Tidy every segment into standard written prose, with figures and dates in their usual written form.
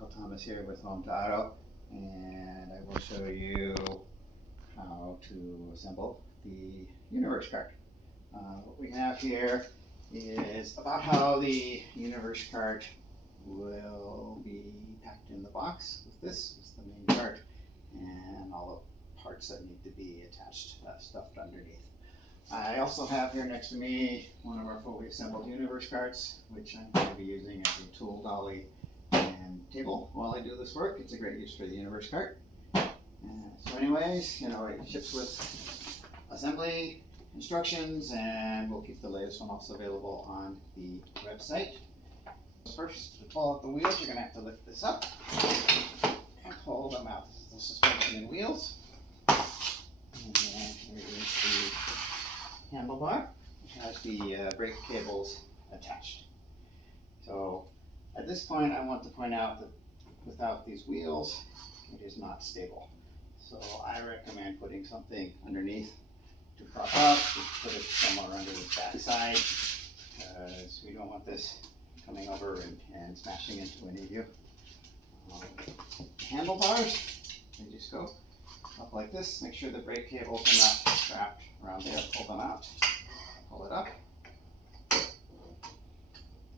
Michael Thomas here with Home to Auto, and I will show you how to assemble the Universe cart. What we have here is about how the Universe cart will be packed in the box. With this is the main cart and all the parts that need to be attached, stuffed underneath. I also have here next to me one of our fully assembled Universe carts, which I'm going to be using as a tool dolly and table while I do this work. It's a great use for the Universe cart. So anyways, it ships with assembly instructions, and we'll keep the latest one also available on the website. First, to pull out the wheels, you're going to have to lift this up and pull them out. This is the suspension and wheels. And then here is the handlebar, which has the brake cables attached. So at this point, I want to point out that without these wheels, it is not stable. So I recommend putting something underneath to prop up. Just put it somewhere under the back side, because we don't want this coming over and smashing into any of you. Handlebars, they just go up like this. Make sure the brake cables are not trapped around there. Pull them out, pull it up,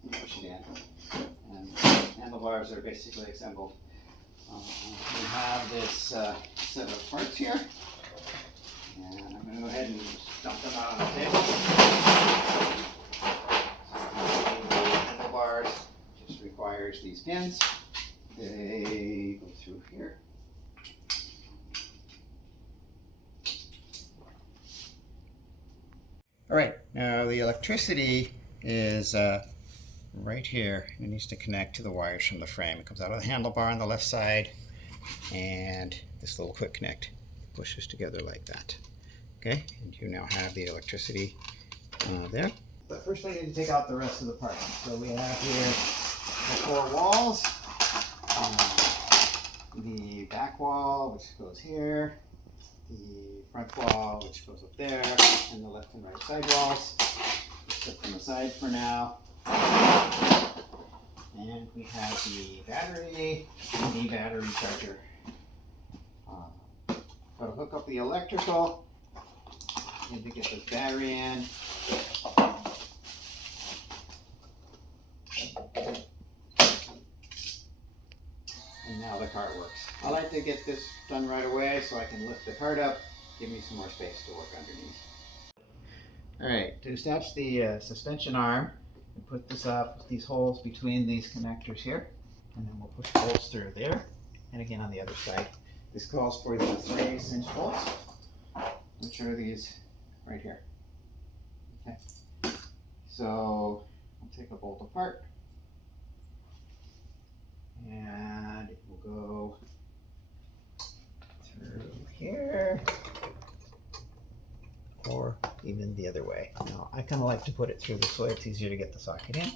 and push it in. And handlebars are basically assembled. We have this set of parts here, and I'm going to go ahead and dump them out on the table. So the handlebars just requires these pins. They go through here. All right, now the electricity is right here. It needs to connect to the wires from the frame. It comes out of the handlebar on the left side, and this little quick connect pushes together like that. Okay, and you now have the electricity there. But first I need to take out the rest of the parts. So we have here the four walls, the back wall, which goes here, the front wall, which goes up there, and the left and right side walls. Just put them aside for now. And we have the battery and the battery charger. Got to hook up the electrical. Need to get this battery in. And now the cart works. I like to get this done right away so I can lift the cart up, give me some more space to work underneath. Alright, to attach the suspension arm, we put this up with these holes between these connectors here, and then we'll push bolts through there, and again on the other side. This calls for the 3/8 inch bolts, which are these right here. Okay, so I'll take a bolt apart, and it will go through here, or even the other way. Now, I kind of like to put it through this way. It's easier to get the socket in.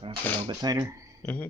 Put it a little bit tighter. Mm-hmm.